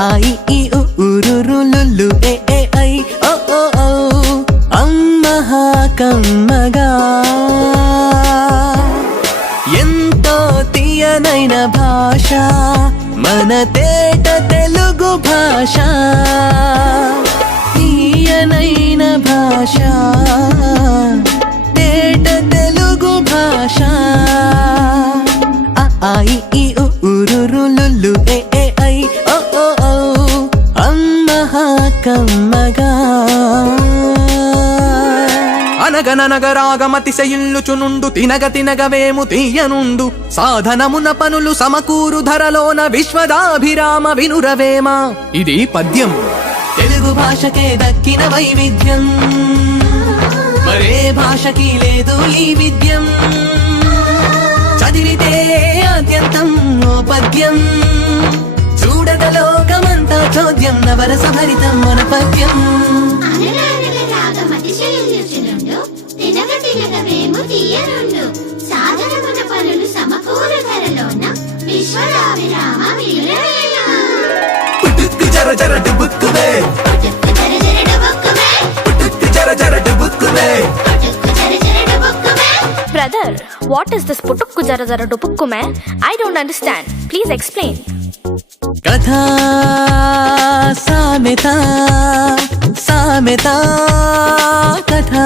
ఆ ఇ ఈ ఉ ఊరు Lulu A A I O ఓ ఓ అమ్మహా కమ్మగా ఎంతో తీయనైన భాష మన తేట తెలుగు భాష తీయనైన భాష తేట తెలుగు భాష ఆ ఇ ఈ ఉ ఊరు Lulu A A I O ఓ ఓ అమ్మహా కమ్మగా అనగననగరాగమతిశయిల్లుచునుండు తినగ తినగవేము తీయనుండు సాధనమున పనులు సమకూరు ధరలోన విశ్వదాభిరామ వినురవేమ. ఇది పద్యం. తెలుగు భాషకే దక్కిన వైవిధ్యం మరే భాషకి లేదు ఈ విద్యం. చదివితే ఆద్యంతం ఓ పద్యం చూడగ లోకమంతా చోద్యం నవరస భరితం మన పద్యం. జర జర డుబుక్కువే జర జర డుబుక్కువే. Brother, what is this putukku jara jara dupukkume? I don't understand. Please explain. కథా సామెత సామెత కథా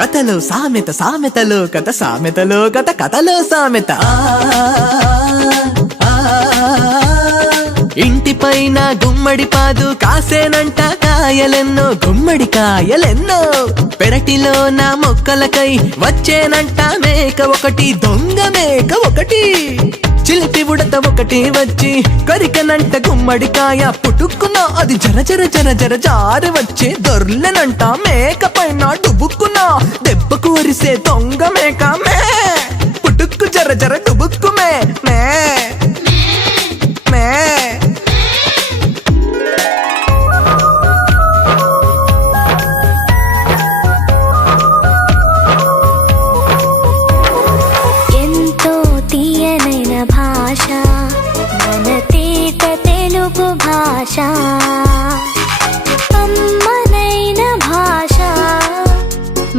కథలో సామెత సామెతలో కథ సామెతలో కథ కథలో సామెత. ఇంటి పైన గుమ్మడి పాదు కాసేనంట కాయలెన్నో గుమ్మడి కాయలెన్నో. పెరటిలో నా మొక్కలకై వచ్చేనంట మేక ఒకటి దొంగ మేక ఒకటి. చిలిపి ఉడత ఒకటి వచ్చి కరికనంట గుమ్మడికాయ పుట్టుక్కున అది జర జర జర జర జారి వచ్చి దొర్లెనంట మేక పైన డుబుక్కున దెబ్బకు వరిసే దొంగ మేక మే పుట్టుక్కు జర జర డుబుక్కు మే మే మే. మన తేట తెలుగు భాష అమ్మనైన భాష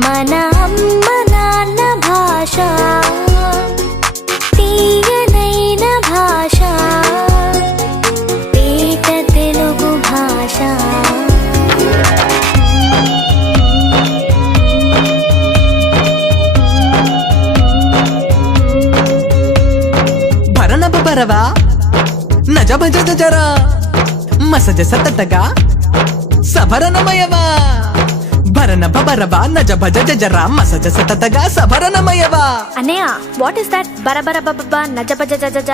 మన అమ్మ నాన్న భాష తీయనైన భాష తేట తెలుగు భాష. బరవా నజభజ జరా మసజ సతటగా సభరణమయవా భరణ బరవా నజభజ జరా మసజ సతటగా సభరణమయవా. అన్నయ్య, వాట్ ఇస్ దట్ బరబర బబ నజభజ జజ?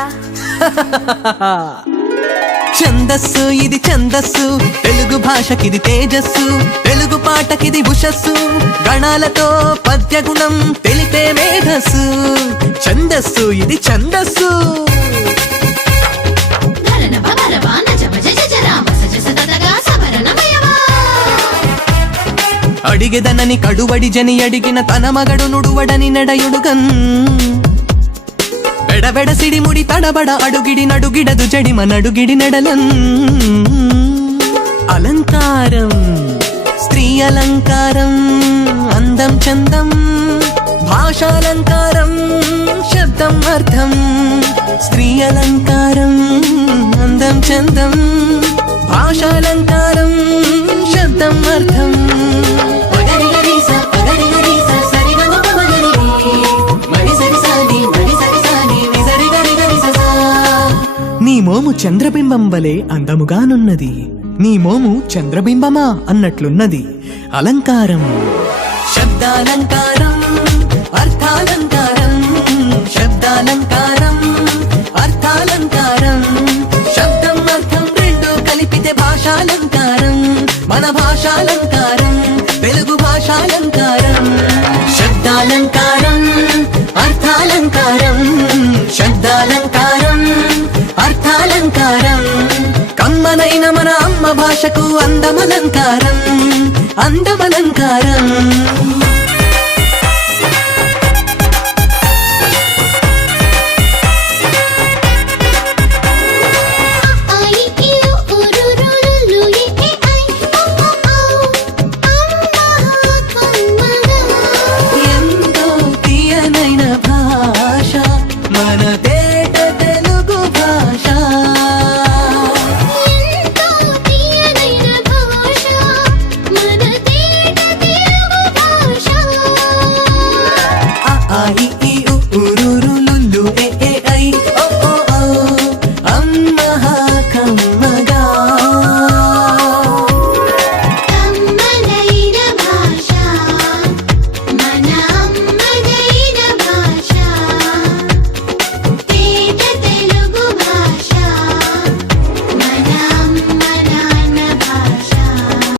ఛందస్సు ఇది ఛందస్సు తెలుగు భాషకిది తేజస్సు తెలుగు పాటకిది ఉషస్సు గణాలతో పద్య గుణం తెలిపే మేధస్సు. ఛందస్సు ఇది ఛందస్సు. అడిగెదనని కడువడి జని అడిగిన తన మగడు నుడువడని నడయుడుగన్ బెడబెడ సిడిముడి తడబడ అడుగిడి నడుగిడదు జడిమ నడుగిడి నడలన్. అలంకారం స్త్రీ అలంకారం అందం చందం భాషాలంకారం శబ్దం అర్థం. స్త్రీ అలంకారం అందం చందం భాషాలంకారం శబ్దం అర్థం. నీ మోము చంద్రబింబం వలె అందముగానున్నది నీ మోము చంద్రబింబమా అన్నట్లున్నది. అలంకారం శబ్దాలంకారం అర్థాలంకారం శబ్దాలంకారం అర్థాలంకారం శబ్దం అర్థం రెండు కలిపితే భాషాలంకారం మన భాషాలంకారం తెలుగు భాషాలంకారం. శబ్దాలంకారం అర్థాలంకారం శబ్దాలంకారం అర్థాలంకారం కమ్మనైన మన అమ్మ భాషకు అందమలంకారం అందమలంకారం.